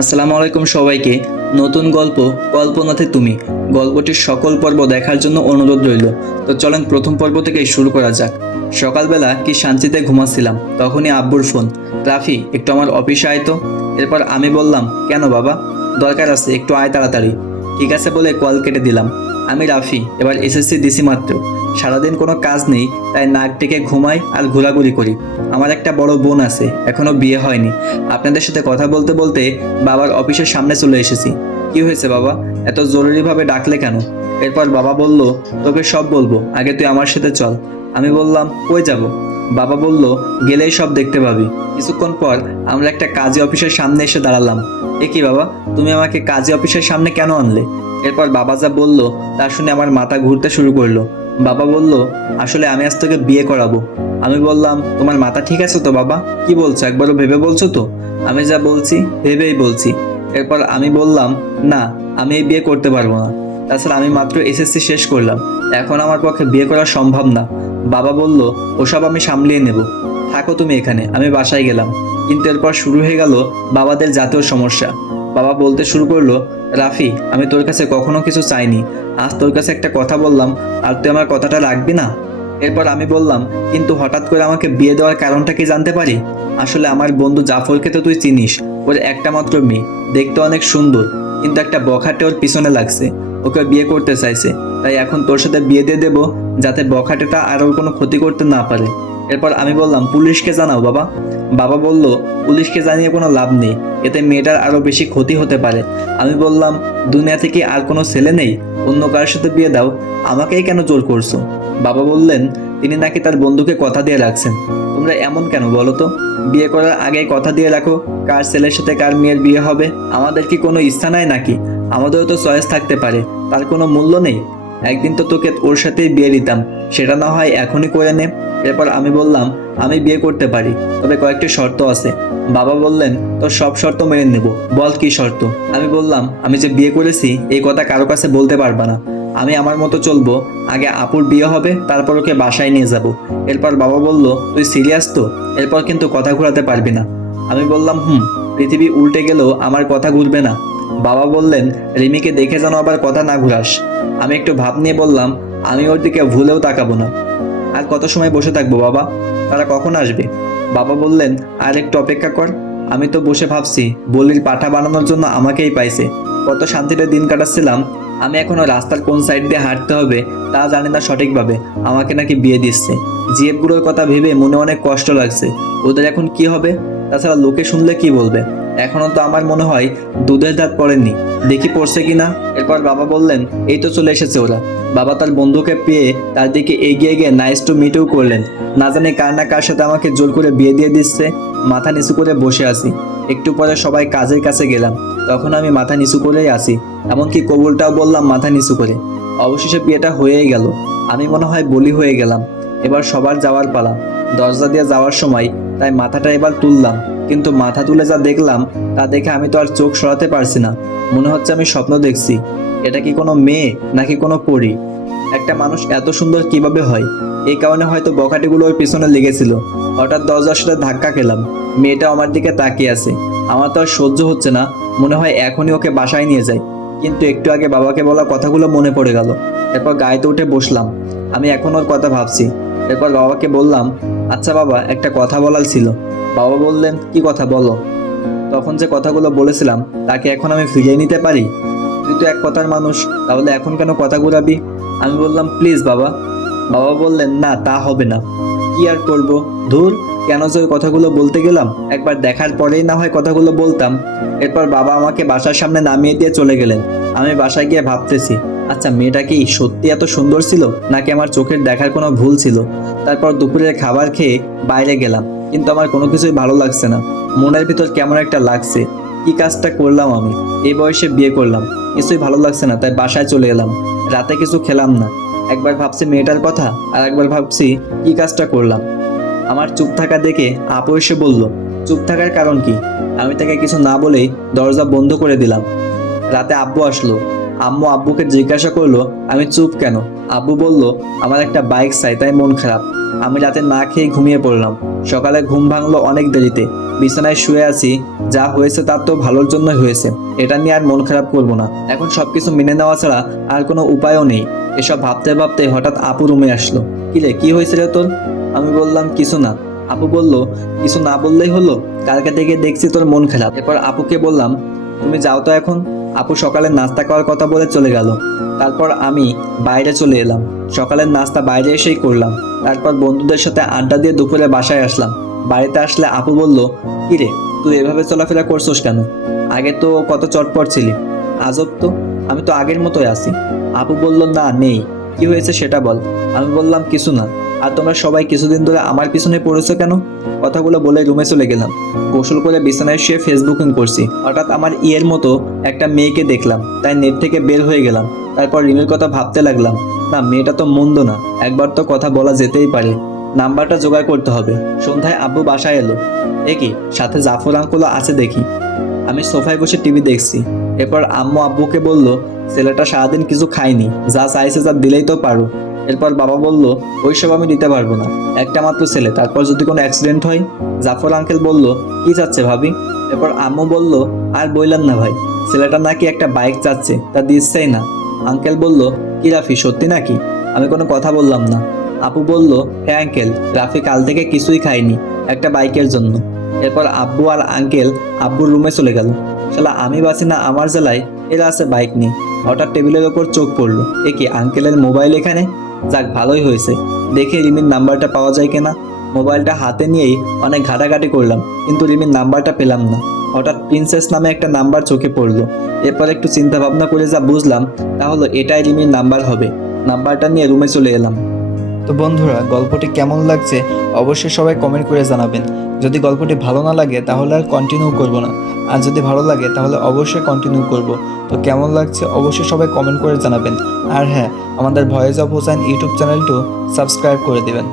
আসসালামু আলাইকুম সবাইকে। নতুন গল্প কল্পনাতে তুমি গল্পটির সকল পর্ব দেখার জন্য অনুরোধ রইল। তো চলেন প্রথম পর্ব থেকেই শুরু করা যাক। সকালবেলা কি শান্তিতে ঘুমাচ্ছিলাম, তখনই আব্বুর ফোন। রাফি, একটু আমার অফিসে আয় তো। এরপর আমি বললাম, কেন বাবা? দরকার আছে, একটু আয় তাড়াতাড়ি। ঠিক আছে বলে কল কেটে দিলাম। আমি রাফি, এবার এসএসসি দিছি মাত্র। সারাদিন কোনো কাজ নেই, তাই নাক ডেকে ঘুমাই আর ঘোরাঘুরি করি। আমার একটা বড় বোন আছে, এখনো বিয়ে হয়নি। আপনাদের সাথে কথা বলতে বলতে বাবার অফিসের সামনে চলে এসেছি। কি হয়েছে বাবা, এত জরুরিভাবে ডাকলে কেন? এরপর বাবা বলল, তোকে সব বলবো, আগে তুই আমার সাথে চল। আমি বললাম, কই যাব? বাবা বলল, গেলেই সব দেখতে পাবি। কিছুক্ষণ পর আমরা একটা কাজী অফিসের সামনে এসে দাঁড়ালাম। এ কি বাবা, তুমি আমাকে কাজী অফিসের সামনে কেন আনলে? এরপর বাবা যা বলল তা শুনে আমার মাথা ঘুরতে শুরু করলো। বাবা বলল, আসলে আমি আজ তোকে বিয়ে করাবো। আমি বললাম, তোমার মাথা ঠিক আছে তো বাবা? কি বলছো, একবারও ভেবে বলছো তো? আমি যা বলছি ভেবেই বলছি। এরপর আমি বললাম, না, আমি এই বিয়ে করতে পারবো না। তাছাড়া আমি মাত্র এসএসসি শেষ করলাম, এখন আমার পক্ষে বিয়ে করা সম্ভব না। বাবা বলল, ওসব আমি সামলিয়ে নেব, থাকো তুমি এখানে। আমি বাসায় গেলাম, কিন্তু এরপর শুরু হয়ে গেল বাবাদের জাতীয় সমস্যা। বাবা বলতে শুরু করলো, রাফি, আমি তোর কাছে কখনো কিছু চাইনি, আজ তোর কাছে একটা কথা বললাম, আর তুই আমার কথাটা রাখবি না? এরপর আমি বললাম, কিন্তু হঠাৎ করে আমাকে বিয়ে দেওয়ার কারণটা কি জানতে পারি? আসলে আমার বন্ধু জাফরকে তো তুই চিনিস, ওর একটা মাত্র মেয়ে, দেখতে অনেক সুন্দর, কিন্তু একটা বখাটে ওর পিছনে লাগছে, ওকে বিয়ে করতে চাইছে। তাই এখন তোর সাথে বিয়ে দিয়ে দেবো, যাতে বখাটেটা আর ওর কোনো ক্ষতি করতে না পারে। এরপর আমি বললাম, পুলিশকে জানাও বাবা। বাবা বলল, পুলিশকে জানিয়ে কোনো লাভ নেই, এতে মেয়েটার আরো বেশি ক্ষতি হতে পারে। আমি বললাম, দুনিয়া থেকে আর কোনো ছেলে নেই? অন্য কারোর সাথে বিয়ে দাও, আমাকেই কেন জোর করছো? বাবা বললেন, তিনি নাকি তার বন্ধুকে কথা দিয়ে রাখছেন। তোমরা এমন কেন বলো তো? বিয়ে করার আগে কথা দিয়ে রাখো কার ছেলের সাথে কার মেয়ের বিয়ে হবে। আমাদের কি কোনো ইচ্ছা নাই নাকি? আমাদেরও তো চয়েস থাকতে পারে, তার কোনো মূল্য নেই? একদিন তো তোকে ওর সাথেই বিয়ে দিতাম, সেটা না হয় এখনই করে নে। এরপর আমি বললাম, আমি বিয়ে করতে পারি, তবে কয়েকটি শর্ত আছে। বাবা বললেন, তোর সব শর্ত মেনে নেব, বল কি শর্ত? আমি বললাম, আমি যে বিয়ে করেছি এই কথা কারো কাছে বলতে পারবা না, আমি আমার মতো চলবো, আগে আপুর বিয়ে হবে, তারপর ওকে বাসায় নিয়ে যাব। এরপর বাবা বলল, তুই সিরিয়াস তো? এরপর কিন্তু কথা ঘোরাতে পারবি না। আমি বললাম, পৃথিবী উল্টে গেলেও আমার কথা ঘুরবে না। বাবা বললেন, রিমিকে দেখে যেন আবার কথা না ঘুরাস। আমি একটু ভাব নিয়ে বললাম, আমি ওর দিকে ভুলেও তাকাবো না। আর কত সময় বসে থাকবো বাবা, তারা কখন আসবে? বাবা বললেন, আর একটু অপেক্ষা কর। আমি তো বসে ভাবছি, বলির পাঠা বানানোর জন্য আমাকেই পাইছে। কত শান্তিতে দিন কাটাচ্ছিলাম। আমি এখনো রাস্তার কোন সাইড দিয়ে হাঁটতে হবে তা জানি না সঠিকভাবে, আমাকে নাকি বিয়ে দিচ্ছে। জিএফগুলোর কথা ভেবে মনে অনেক কষ্ট লাগছে, ওদের এখন কি হবে? তাছাড়া লোকে শুনলে কি বলবে? এখনো তো আমার মনে হয় দুধের দাঁত পড়েনি, দেখি পড়ছে কিনা। এরপর বাবা বললেন, এই তো চলে এসেছে ওরা। বাবা তার বন্ধুকে পেয়ে তার দিকে এগিয়ে গিয়ে নাইস টু মিটও করলেন। না জানি কার না কার সাথে আমাকে জোর করে বিয়ে দিয়ে দিচ্ছে। মাথা নিচু করে বসে আছি। একটু পরে সবাই কাজের কাছে গেলাম, তখন আমি মাথা নিচু করেই আছি, এমনকি কবুলটাও বললাম মাথা নিচু করে। অবশেষে বিয়েটা হয়েই গেল। আমি মনে হয় বলি হয়ে গেলাম। এবার সবার যাওয়ার পালা। দরজা দিয়ে যাওয়ার সময় তাই মাথাটা এবার তুললাম, কিন্তু মাথা তুলে যা দেখলাম তা দেখে আমি তো আর চোখ সরাতে পারছি না। মনে হচ্ছে আমি স্বপ্ন দেখছি। এটা কি কোনো মেয়ে নাকি কোনো পরী? একটা মানুষ এত সুন্দর কিভাবে হয়? এই কারণে হয়তো বখাটেগুলো ওর পিছনে লেগেছিল। হঠাৎ দরজার সাথে ধাক্কা খেলাম, মেয়েটা আমার দিকে তাকিয়ে আছে। আমার তো আর সহ্য হচ্ছে না, মনে হয় এখনই ওকে বাসায় নিয়ে যাই। কিন্তু একটু আগে বাবাকে বলা কথাগুলো মনে পড়ে গেল। এরপর গাড়িতে উঠে বসলাম। আমি এখন ওর কথা ভাবছি। এরপর বাবাকে বললাম, আচ্ছা বাবা, একটা কথা বলার ছিল। বাবা বললেন, কি কথা বলো? তখন যে কথাগুলো বলেছিলাম তাকে এখন আমি ফিরিয়ে নিতে পারি? তুই তো এক কথার মানুষ, তাহলে এখন কেন কথা ঘুরাবি? আমি বললাম, প্লিজ বাবা। বাবা বললেন, না, তা হবে না। কি আর করবো, ধুর, কেন যে ওই কথাগুলো বলতে গেলাম, একবার দেখার পরেই না হয় কথাগুলো বলতাম। এরপর বাবা আমাকে বাসার সামনে নামিয়ে দিয়ে চলে গেলেন। আমি বাসায় গিয়ে ভাবতেছি, আচ্ছা মেয়েটা কি সত্যি এত সুন্দর ছিল, নাকি আমার চোখের দেখার কোনো ভুল ছিল? তারপর দুপুরের খাবার খেয়ে বাইরে গেলাম, কিন্তু আমার কোনো কিছুই ভালো লাগছে না। মনের ভিতর কেমন একটা লাগছে। কি কাজটা করলাম আমি? এই বয়সে বিয়ে করলাম, কিছুই ভালো লাগছে না, তাই বাসায় চলে এলাম। রাতে কিছু খেলাম না। একবার ভাবছি মেয়েটার কথা, আর একবার ভাবছি কি কাজটা করলাম। আমার চুপ থাকা দেখে আপু এসে বলল, চুপ থাকার কারণ কি? আমি তাকে কিছু না বলেই দরজা বন্ধ করে দিলাম। রাতে আব্বু আসলো। আম্মু আব্বুকে জিজ্ঞাসা করলো, আমি চুপ কেন? আব্বু বলল, আমার একটা বাইক চাই, তাই মন খারাপ। আমি রাতে না খেয়ে ঘুমিয়ে পড়লাম। সকালে ঘুম ভাঙলো অনেক দেরিতে। বিছানায় শুয়ে আছি। যা হয়েছে তার তো ভালোর জন্যই হয়েছে, এটা নিয়ে আর মন খারাপ করবো না। এখন সবকিছু মেনে নেওয়া ছাড়া আর কোনো উপায়ও নেই। এসব ভাবতে ভাবতে হঠাৎ আপু রুমে আসলো। কিরে, কি হয়েছে রে তোর? আমি বললাম কিছু না। আপু বলল, কিছু না বললেই হলো, কালকে থেকে দেখছি তোর মন খারাপ। এরপর আপুকে বললাম, তুমি যাও তো এখন। আপু সকালে নাস্তা খাওয়ার কথা বলে চলে গেল। তারপর আমি বাইরে চলে এলাম। সকালের নাস্তা বাইরে এসেই করলাম। তারপর বন্ধুদের সাথে আড্ডা দিয়ে দুপুরে বাসায় আসলাম। বাড়িতে আসলে আপু বলল, কিরে তুই এভাবে চলাফেরা করছোস কেন? আগে তো কত চটপট ছিলি, আজব তো। আমি তো আগের মতোই আছি। আপু বলল, না নেই, কি হয়েছে সেটা বল। আমি বললাম, কিছু না। আর তোমরা সবাই কিছুদিন ধরে আমার পিছনে পড়েছো কেন? কথাগুলো বলে রুমে চলে গেলাম। গোসল করে বিছানায় শুয়ে ফেসবুকিং করছি। হঠাৎ আমার ইয়ের মতো একটা মেয়েকে দেখলাম, তাই নেট থেকে বের হয়ে গেলাম। তারপর রিমির কথা ভাবতে লাগলাম, না মেয়েটা তো মন্দ না, একবার তো কথা বলা যেতেই পারে। নাম্বারটা জোগাড় করতে হবে। সন্ধ্যায় আব্বু বাসায় এলো। কি সাথে জাফর আঙ্কুলও আছে দেখি। আমি সোফায় বসে টিভি দেখছি। এরপর আম্মু আব্বুকে বলল, ছেলেটা সারাদিন কিছু খায়নি, যা চাইছে যা দিলেই তো পারো। এরপর বাবা বলল, ওইসব আমি দিতে পারবো না, একটা মাত্র ছেলে, তারপর যদি কোনো অ্যাক্সিডেন্ট হয়। জাফর আঙ্কেল বলল, কি চাচ্ছে ভাবি? এরপর আম্মু বলল, আর বললাম না ভাই, ছেলেটা নাকি একটা বাইক চাচ্ছে, তা দিচ্ছেই না। আঙ্কেল বলল, কি রাফি সত্যি নাকি? আমি কোনো কথা বললাম না। আপু বলল, হ্যাঁ আঙ্কেল, রাফি কাল থেকে কিছুই খায়নি, একটা বাইকের জন্য। এরপর আব্বু আর আঙ্কেল আব্বুর রুমে চলে গেল। শালা আমি বাঁচি না আমার জেলায়, এরা আছে বাইক নিয়ে। হঠাৎ টেবিলের ওপর চোখ পড়লো, কি আঙ্কেলের মোবাইল এখানে। যাক ভালোই হয়েছে, দেখে রিমির নাম্বারটা পাওয়া যায় কিনা। মোবাইলটা হাতে নিয়েই অনেক ঘাটাঘাটি করলাম, কিন্তু রিমির নাম্বারটা পেলাম না। হঠাৎ প্রিন্সেস নামে একটা নাম্বার চোখে পড়লো। এরপর একটু চিন্তা ভাবনা করে যা বুঝলাম তা হলো এটাই রিমির নাম্বার হবে। নাম্বারটা নিয়ে রুমে চলে এলাম। তো বন্ধুরা, গল্পটি কেমন লাগছে অবশ্যই সবাই কমেন্ট করে জানাবেন। যদি গল্পটি ভালো না লাগে তাহলে আর কন্টিনিউ করব না, আর যদি ভালো লাগে তাহলে অবশ্যই কন্টিনিউ করব। তো কেমন লাগছে অবশ্যই সবাই কমেন্ট করে জানাবেন। আর হ্যাঁ, আমাদের ভয়েস অফ হোসাইন ইউটিউব চ্যানেলটিও সাবস্ক্রাইব করে দেবেন।